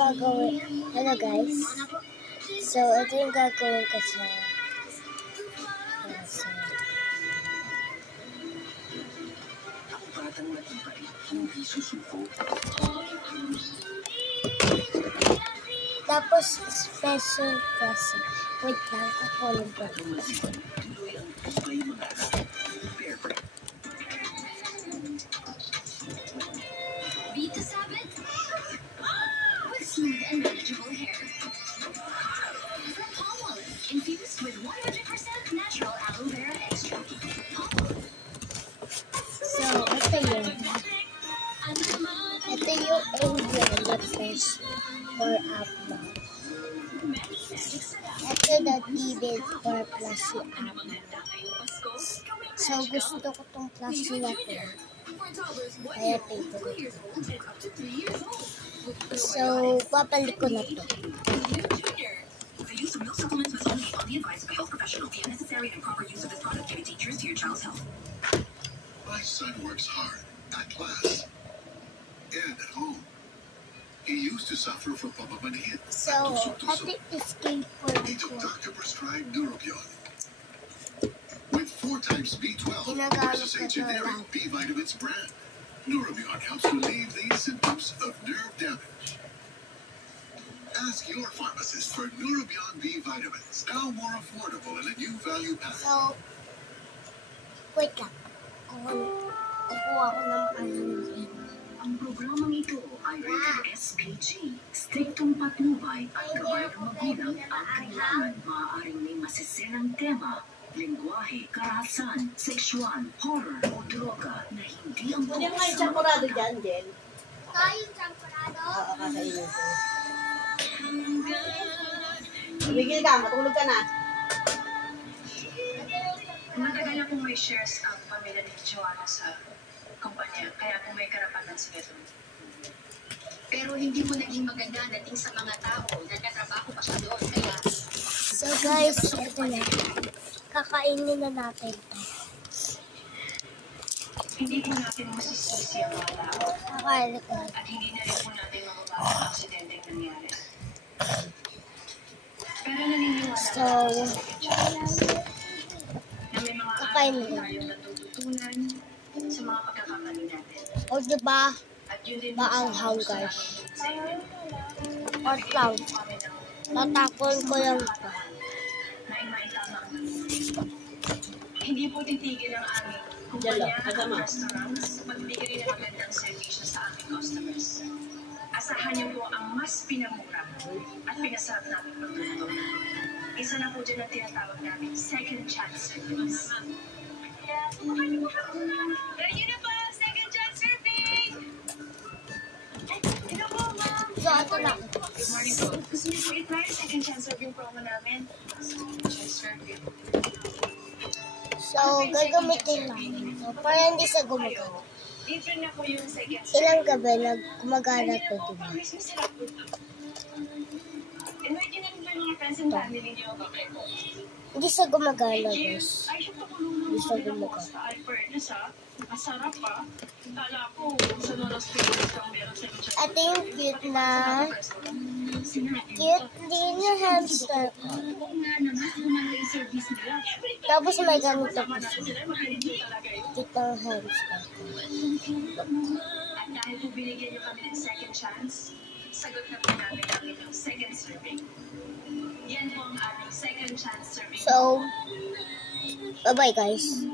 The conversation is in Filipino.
Gagawin, hello guys. So, ito yung gagawin ko sa tapos special kasi. Wait lang, kukunin ko. Beat the Sabbath with smooth and manageable hair. From Palmolive, infused with 100% natural aloe vera extract. So, ito yun. Ito yung blender fish for apple. Ito the David for plushy apple. So, gusto ko tong plushy na to. Kaya favorite. So, papalik ko na to. The use of milk supplements must only be on the advice of a health professional. The unnecessary and improper use of this product may be dangerous to your child's health. My son works hard at class and at home. He used to suffer from pamamanhid. So, ito is skateboard He took ko. doctor-prescribed Neurobion with 4 times B12 Ginagamit versus ko a to generic lang. B vitamins brand. Neurobion helps relieve these symptoms of nerve damage. Ask your pharmacist for Neurobion B vitamins, now more affordable in a new value pack. So, wait lang. Kukuha ko ng ano. Ang programang ito ay rated SPG, striktong patnubay at gabay ng magulang at kailangan maaaring may masisirang tema, lengguwahe, karahasan, sexual, horror o droga na hindi ang Ano yung may champorado dyan, Jen? Tayong champorado? Oo, kakainin ko. Tumigil ka, matulog ka na. Matagal na kung may shares ang pamilya ni Joanna sa kumpanya, kaya kung may karapatan sila doon. Pero hindi mo naging maganda dating sa mga tao na natrabaho pa siya doon. Kaya So guys, ito na. Kakainin na natin ito. Hindi po natin masisisi ang mga tao Kakainin ko. at hindi na rin po natin mababasa ang aksidente ang nangyari. Pero naniniwala So, ako sa second chance na may mga kakainin araw ko. tayong natututunan sa mga pagkakamali natin. O diba, At yun din maanghang gusto guys. namin sa inyo. Or lang. Kami ng Tatakon ko lang ito. na imaitama ang hindi po titigil ang aming Yalo, kumpanya at kasama. restaurants pagbigay rin ng magandang servisyo sa aming customers. Asahan niyo po ang mas pinamura at pinasarap naming produkto. Isa na po dyan ang tinatawag namin second chance service. Ready na pa! Second chance serving! Hello po, ma'am! So, ito lang. Good morning po. Gusto niyo po i-try second chance serving promo namin? Second chance serving. So, gagamitin lang. So, para hindi siya gumagana. Libre na po yung second serving. Ilang gabi gumagana to, diba? Mas masarap po ito. Invite niyo na rin po yung mga friends and family niyo. Okay po. Hindi siya gumagana, guys. Ay, siya po kulungan Gusto mo gumagana. sa Albernes, ha? Masarap, ha? Kala ko, sa Nonos Pilipinas lang meron sa inyo. Ito yung cute na, cute din yung hamster ko. Tapos may ganito pa siya. Cute ang hamster ko. At dahil po binigyan niyo kami ng second chance, sagot na po namin ang inyong second serving. Yan po ang aming second chance serving. So, bye-bye guys.